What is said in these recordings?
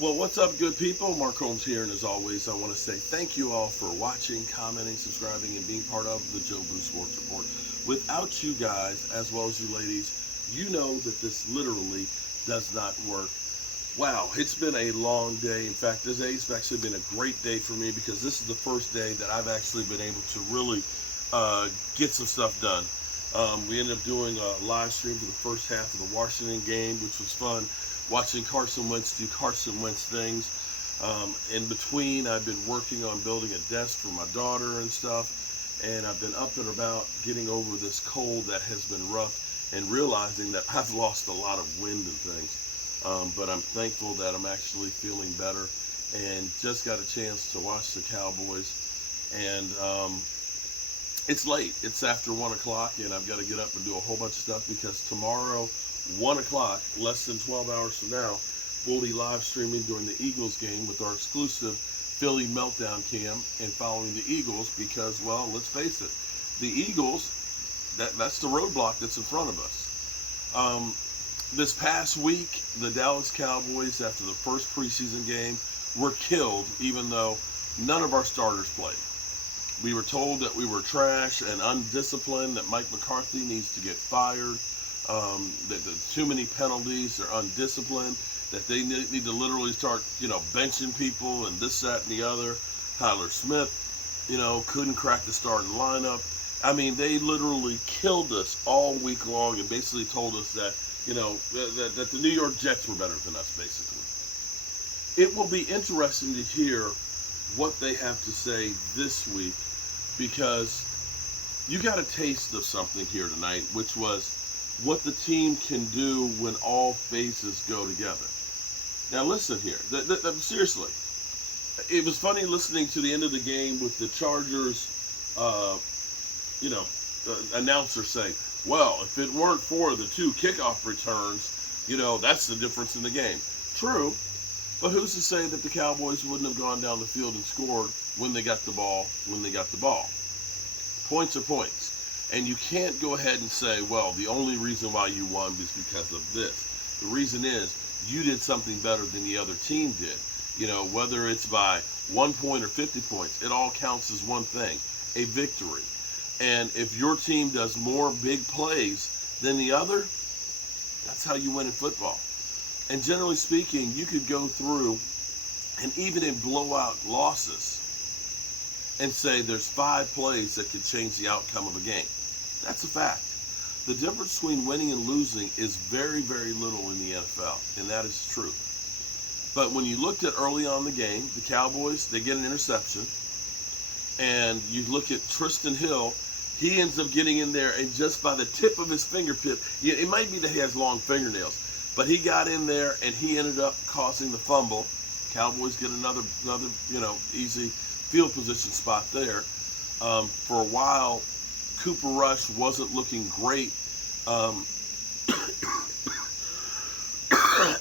Well, what's up, good people? Mark Holmes here, and as always, I want to say thank you all for watching, commenting, subscribing, and being part of the Joe Blue Sports Report. Without you guys, as well as you ladies, you know that this literally does not work. Wow, it's been a long day. In fact, this day's actually been a great day for me because this is the first day that I've actually been able to really get some stuff done. We ended up doing a live stream for the first half of the Washington game, which was fun. Watching Carson Wentz do Carson Wentz things. In between, I've been working on building a desk for my daughter and stuff. And I've been up and about getting over this cold that has been rough and realizing that I've lost a lot of wind and things. But I'm thankful that I'm actually feeling better and just got a chance to watch the Cowboys. And it's late. It's after 1 o'clock, and I've got to get up and do a whole bunch of stuff because tomorrow, 1 o'clock, less than 12 hours from now, we'll be live streaming during the Eagles game with our exclusive Philly Meltdown cam and following the Eagles because, well, let's face it, the Eagles, that's the roadblock that's in front of us. This past week, the Dallas Cowboys, after the first preseason game, were killed even though none of our starters played. We were told that we were trash and undisciplined, that Mike McCarthy needs to get fired, that too many penalties, they're undisciplined, that they need to literally start, benching people and this, that, and the other. Tyler Smith, couldn't crack the starting lineup. I mean, they literally killed us all week long and basically told us that, that the New York Jets were better than us, basically. It will be interesting to hear what they have to say this week because you got a taste of something here tonight, which was what the team can do when all phases go together. Now listen here, seriously, it was funny listening to the end of the game with the Chargers, announcer saying, well, if it weren't for the 2 kickoff returns, that's the difference in the game. True. But who's to say that the Cowboys wouldn't have gone down the field and scored when they got the ball, Points are points. And you can't go ahead and say, well, the only reason why you won is because of this. The reason is you did something better than the other team did. Whether it's by 1 point or 50 points, it all counts as one thing, a victory. And if your team does more big plays than the other, that's how you win in football. And generally speaking, you could go through, and even in blowout losses, and say there's 5 plays that could change the outcome of a game. That's a fact. The difference between winning and losing is very, very little in the NFL, and that is true. But when you looked at early on in the game, the Cowboys, they get an interception, and you look at Tristan Hill, he ends up getting in there, and just by the tip of his fingertip, it might be that he has long fingernails, but he got in there and he ended up causing the fumble. Cowboys get another easy field position spot there. For a while, Cooper Rush wasn't looking great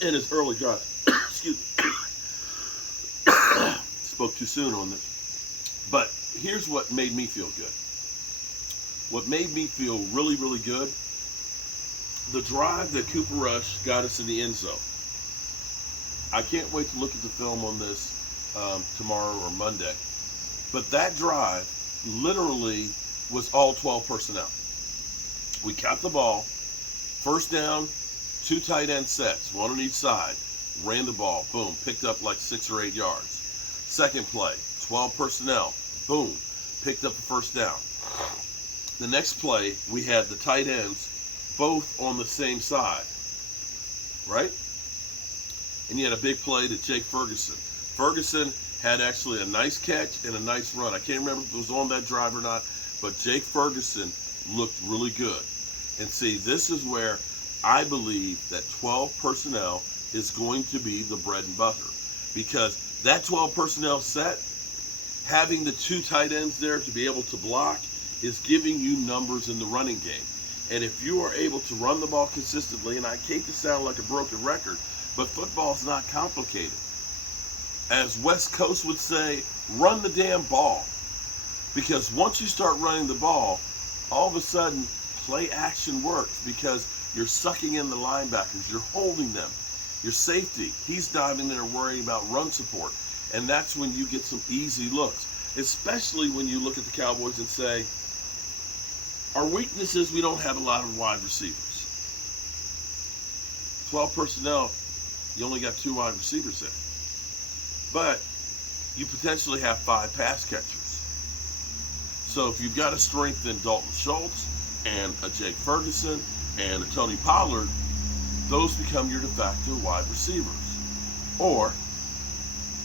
in his early drive. Excuse me. Spoke too soon on this. But here's what made me feel good. What made me feel really, really good, the drive that Cooper Rush got us in the end zone. I can't wait to look at the film on this tomorrow or Monday. But that drive literally was all 12 personnel. We caught the ball, first down, 2 tight end sets, 1 on each side, ran the ball, boom, picked up like 6 or 8 yards. Second play, 12 personnel, boom, picked up the first down. The next play, we had the tight ends both on the same side, right? And you had a big play to Jake Ferguson. Ferguson had actually a nice catch and a nice run. I can't remember if it was on that drive or not, but Jake Ferguson looked really good. And see, this is where I believe that 12 personnel is going to be the bread and butter. Because that 12 personnel set, having the 2 tight ends there to be able to block, is giving you numbers in the running game. And if you are able to run the ball consistently, and I hate to sound like a broken record, but football is not complicated. As West Coast would say, run the damn ball. Because once you start running the ball, all of a sudden, play action works because you're sucking in the linebackers, you're holding them. Your safety, he's diving in there worrying about run support. And that's when you get some easy looks, especially when you look at the Cowboys and say, our weakness is we don't have a lot of wide receivers. 12 personnel, you only got 2 wide receivers there. But you potentially have 5 pass catchers. So if you've got to strengthen Dalton Schultz and a Jake Ferguson and a Tony Pollard, those become your de facto wide receivers. Or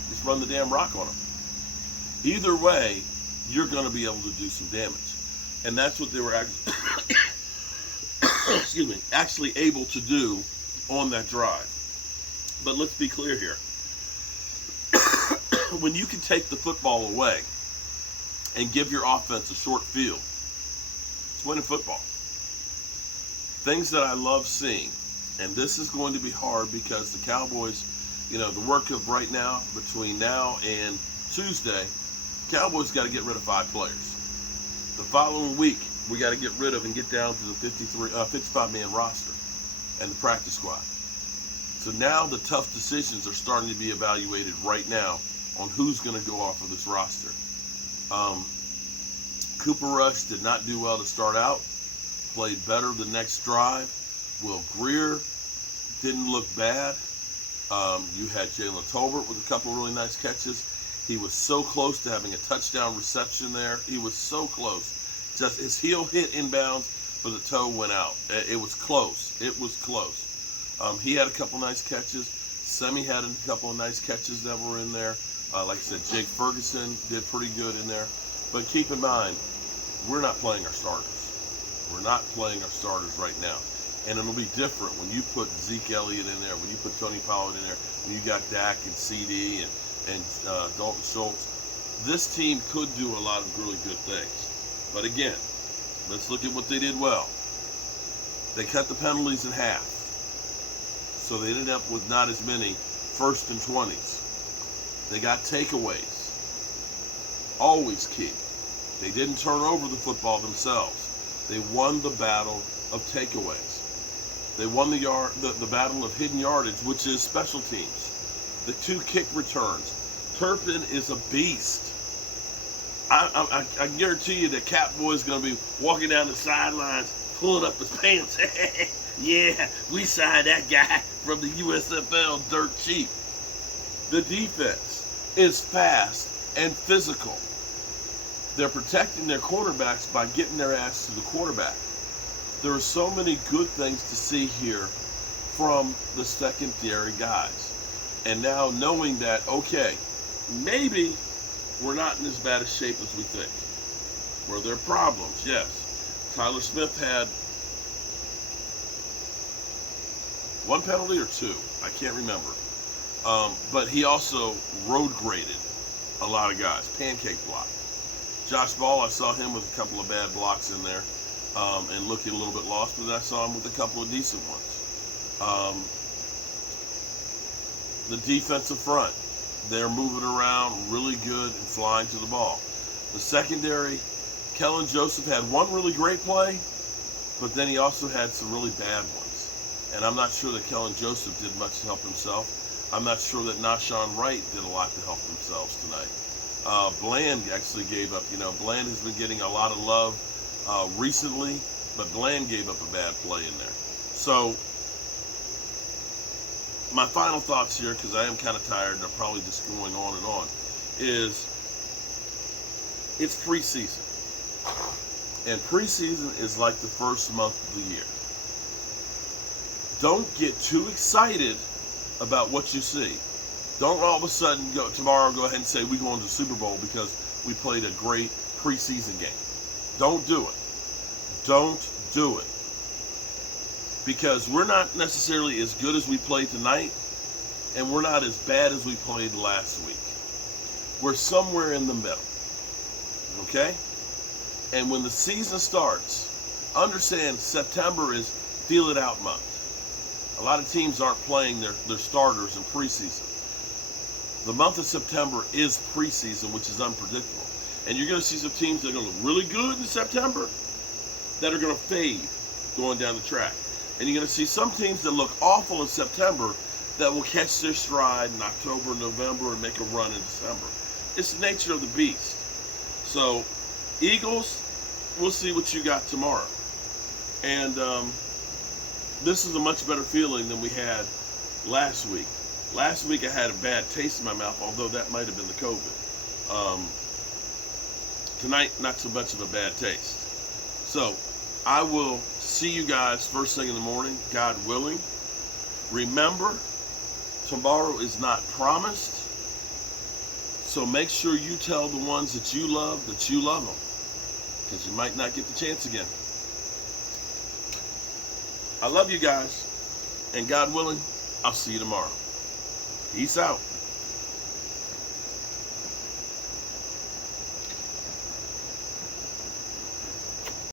just run the damn rock on them. Either way, you're going to be able to do some damage. And that's what they were actually able to do on that drive. But let's be clear here. When you can take the football away and give your offense a short field, it's winning football. Things that I love seeing, and this is going to be hard because the Cowboys, the work of right now, between now and Tuesday, Cowboys got to get rid of 5 players. The following week, we got to get rid of and get down to the 55-man roster and the practice squad. So now the tough decisions are starting to be evaluated right now on who's going to go off of this roster. Cooper Rush did not do well to start out, played better the next drive. Will Greer didn't look bad. You had Jalen Tolbert with a couple of really nice catches. He was so close to having a touchdown reception there. He was so close. Just his heel hit inbounds, but the toe went out. It was close. It was close. He had a couple nice catches. Semi had a couple of nice catches that were in there. Like I said, Jake Ferguson did pretty good in there. But keep in mind, we're not playing our starters. We're not playing our starters right now. And it'll be different when you put Zeke Elliott in there, when you put Tony Pollard in there, when you got Dak and CD and Dalton Schultz. This team could do a lot of really good things. But again, let's look at what they did well. They cut the penalties in half. So they ended up with not as many 1st and 20s. They got takeaways. Always key. They didn't turn over the football themselves. They won the battle of takeaways. They won the battle of hidden yardage, which is special teams. The 2 kick returns. Turpin is a beast. I guarantee you that Catboy's going to be walking down the sidelines, pulling up his pants. Yeah, we signed that guy from the USFL dirt cheap. The defense is fast and physical. They're protecting their quarterbacks by getting their ass to the quarterback. There are so many good things to see here from the secondary guys. And now knowing that, okay, maybe we're not in as bad a shape as we think. Were there problems? Yes. Tyler Smith had 1 penalty or 2. I can't remember. But he also road graded a lot of guys. Pancake block. Josh Ball, I saw him with a couple of bad blocks in there and looking a little bit lost, but I saw him with a couple of decent ones. The defensive front, they're moving around really good and flying to the ball. The secondary, Kellen Joseph had 1 really great play, but then he also had some really bad ones. And I'm not sure that Kellen Joseph did much to help himself. I'm not sure that Nashawn Wright did a lot to help themselves tonight. Bland actually gave up. Bland has been getting a lot of love recently, but Bland gave up a bad play in there. So my final thoughts here, because I am kind of tired and I'm probably just going on and on, is it's preseason. And preseason is like the first month of the year. Don't get too excited about what you see. Don't all of a sudden go ahead and say we're going to the Super Bowl because we played a great preseason game. Don't do it. Don't do it. Because we're not necessarily as good as we played tonight, and we're not as bad as we played last week. We're somewhere in the middle. Okay? And when the season starts, understand September is feel it out month. A lot of teams aren't playing their starters in preseason. The month of September is preseason, which is unpredictable. And you're going to see some teams that are going to look really good in September that are going to fade going down the track. And you're going to see some teams that look awful in September that will catch their stride in October, November, and make a run in December. It's the nature of the beast. So, Eagles, we'll see what you got tomorrow. And this is a much better feeling than we had last week. Last week I had a bad taste in my mouth, although that might have been the COVID. Tonight, not so much of a bad taste. So, I will see you guys first thing in the morning, God willing. Remember, tomorrow is not promised. So make sure you tell the ones that you love them. Because you might not get the chance again. I love you guys. And God willing, I'll see you tomorrow. Peace out.